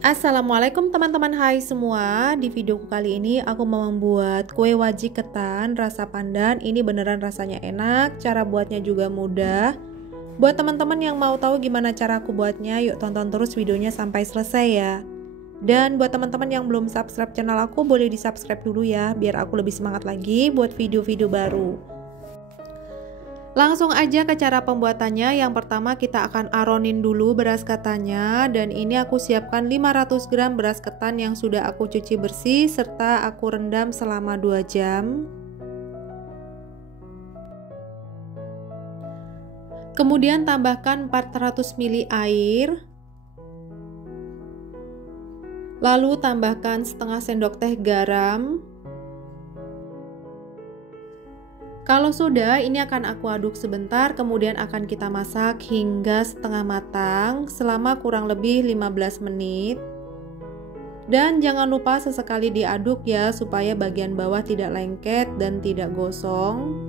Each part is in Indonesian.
Assalamualaikum teman-teman, hai semua. Di video kali ini aku mau membuat kue wajik ketan rasa pandan. Ini beneran rasanya enak, cara buatnya juga mudah. Buat teman-teman yang mau tahu gimana cara aku buatnya, yuk tonton terus videonya sampai selesai ya. Dan buat teman-teman yang belum subscribe channel aku, boleh di subscribe dulu ya, biar aku lebih semangat lagi buat video-video baru. Langsung aja ke cara pembuatannya. Yang pertama kita akan aronin dulu beras ketannya, dan ini aku siapkan 500 gram beras ketan yang sudah aku cuci bersih serta aku rendam selama 2 jam. Kemudian tambahkan 400 ml air. Lalu tambahkan setengah sendok teh garam. Kalau sudah, ini akan aku aduk sebentar, kemudian akan kita masak hingga setengah matang selama kurang lebih 15 menit. Dan jangan lupa sesekali diaduk ya, supaya bagian bawah tidak lengket dan tidak gosong.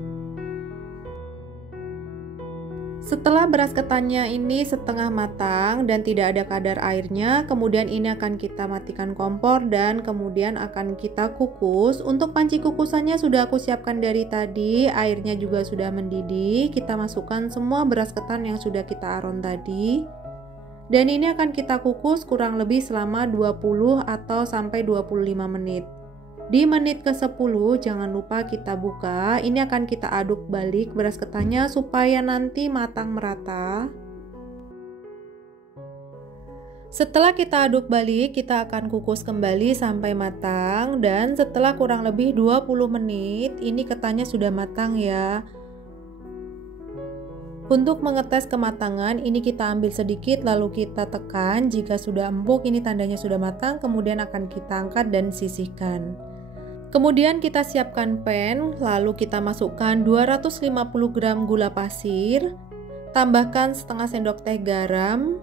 Setelah beras ketannya ini setengah matang dan tidak ada kadar airnya, kemudian ini akan kita matikan kompor dan kemudian akan kita kukus. Untuk panci kukusannya sudah aku siapkan dari tadi, airnya juga sudah mendidih. Kita masukkan semua beras ketan yang sudah kita aron tadi. Dan ini akan kita kukus kurang lebih selama 20 atau sampai 25 menit. Di menit ke-10 jangan lupa kita buka. Ini akan kita aduk balik beras ketannya supaya nanti matang merata. Setelah kita aduk balik, kita akan kukus kembali sampai matang. Dan setelah kurang lebih 20 menit, ini ketannya sudah matang ya. Untuk mengetes kematangan, ini kita ambil sedikit lalu kita tekan. Jika sudah empuk, ini tandanya sudah matang. Kemudian akan kita angkat dan sisihkan. Kemudian kita siapkan pan, lalu kita masukkan 250 gram gula pasir, tambahkan setengah sendok teh garam,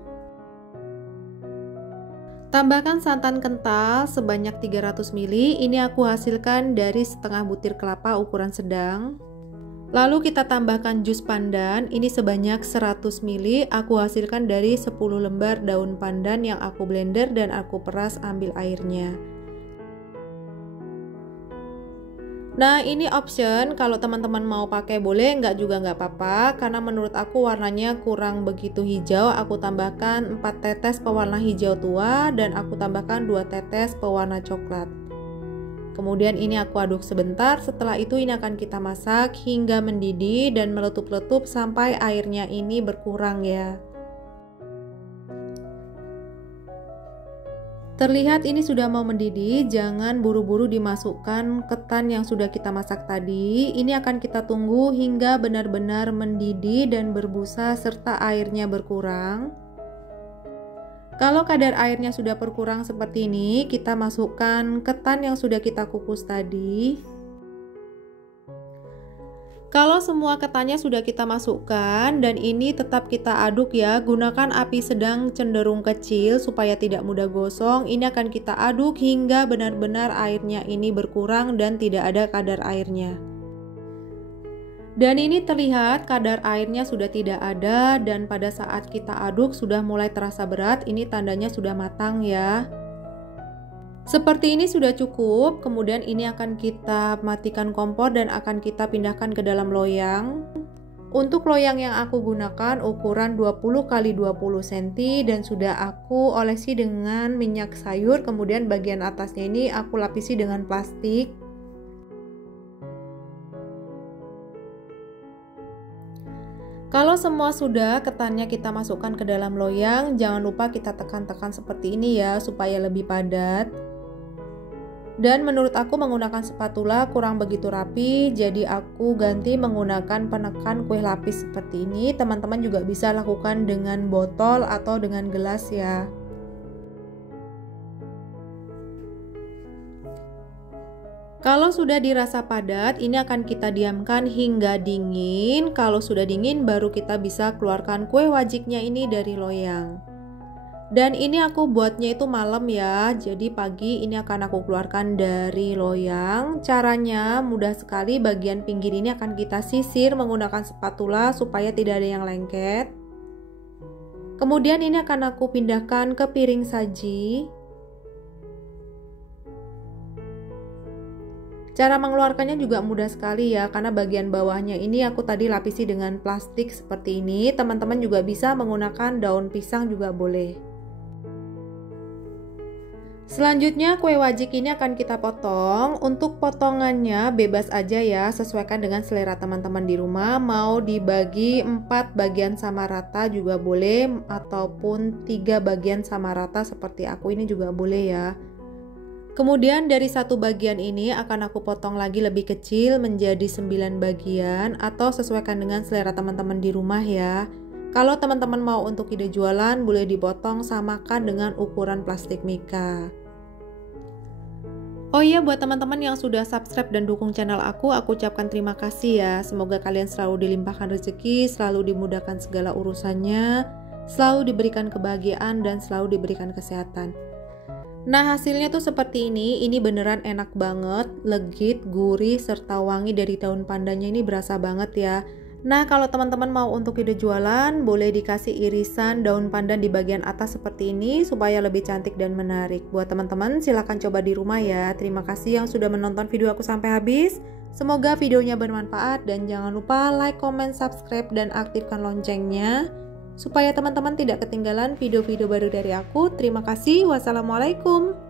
tambahkan santan kental sebanyak 300 ml, ini aku hasilkan dari setengah butir kelapa ukuran sedang. Lalu kita tambahkan jus pandan, ini sebanyak 100 ml, aku hasilkan dari 10 lembar daun pandan yang aku blender dan aku peras ambil airnya. Nah, ini option, kalau teman-teman mau pakai boleh, enggak juga enggak apa-apa, karena menurut aku warnanya kurang begitu hijau. Aku tambahkan 4 tetes pewarna hijau tua dan aku tambahkan 2 tetes pewarna coklat. Kemudian ini aku aduk sebentar, setelah itu ini akan kita masak hingga mendidih dan meletup-letup sampai airnya ini berkurang ya. Terlihat ini sudah mau mendidih, jangan buru-buru dimasukkan ketan yang sudah kita masak tadi. Ini akan kita tunggu hingga benar-benar mendidih dan berbusa serta airnya berkurang. Kalau kadar airnya sudah berkurang seperti ini, kita masukkan ketan yang sudah kita kukus tadi. Kalau semua ketannya sudah kita masukkan dan ini tetap kita aduk ya, gunakan api sedang cenderung kecil supaya tidak mudah gosong. Ini akan kita aduk hingga benar-benar airnya ini berkurang dan tidak ada kadar airnya. Dan ini terlihat kadar airnya sudah tidak ada dan pada saat kita aduk sudah mulai terasa berat, ini tandanya sudah matang ya. Seperti ini sudah cukup, kemudian ini akan kita matikan kompor dan akan kita pindahkan ke dalam loyang. Untuk loyang yang aku gunakan ukuran 20 x 20 cm dan sudah aku olesi dengan minyak sayur, kemudian bagian atasnya ini aku lapisi dengan plastik. Kalau semua sudah, ketannya kita masukkan ke dalam loyang, jangan lupa kita tekan-tekan seperti ini ya supaya lebih padat. Dan menurut aku menggunakan spatula kurang begitu rapi, jadi aku ganti menggunakan penekan kue lapis seperti ini. Teman-teman juga bisa lakukan dengan botol atau dengan gelas ya. Kalau sudah dirasa padat, ini akan kita diamkan hingga dingin. Kalau sudah dingin, baru kita bisa keluarkan kue wajiknya ini dari loyang. Dan ini aku buatnya itu malam ya, jadi pagi ini akan aku keluarkan dari loyang. Caranya mudah sekali, bagian pinggir ini akan kita sisir menggunakan spatula supaya tidak ada yang lengket. Kemudian ini akan aku pindahkan ke piring saji. Cara mengeluarkannya juga mudah sekali ya, karena bagian bawahnya ini aku tadi lapisi dengan plastik seperti ini. Teman-teman juga bisa menggunakan daun pisang juga boleh. Selanjutnya kue wajik ini akan kita potong. Untuk potongannya bebas aja ya, sesuaikan dengan selera teman-teman di rumah. Mau dibagi 4 bagian sama rata juga boleh, ataupun 3 bagian sama rata seperti aku ini juga boleh ya. Kemudian dari satu bagian ini akan aku potong lagi lebih kecil menjadi 9 bagian, atau sesuaikan dengan selera teman-teman di rumah ya. Kalau teman-teman mau untuk ide jualan, boleh dipotong samakan dengan ukuran plastik mika. Oh iya, buat teman-teman yang sudah subscribe dan dukung channel aku ucapkan terima kasih ya. Semoga kalian selalu dilimpahkan rezeki, selalu dimudahkan segala urusannya, selalu diberikan kebahagiaan dan selalu diberikan kesehatan. Nah, hasilnya tuh seperti ini beneran enak banget, legit, gurih, serta wangi dari daun pandannya ini berasa banget ya. Nah, kalau teman-teman mau untuk ide jualan, boleh dikasih irisan daun pandan di bagian atas seperti ini supaya lebih cantik dan menarik. Buat teman-teman silahkan coba di rumah ya. Terima kasih yang sudah menonton video aku sampai habis. Semoga videonya bermanfaat dan jangan lupa like, comment, subscribe, dan aktifkan loncengnya supaya teman-teman tidak ketinggalan video-video baru dari aku. Terima kasih. Wassalamualaikum.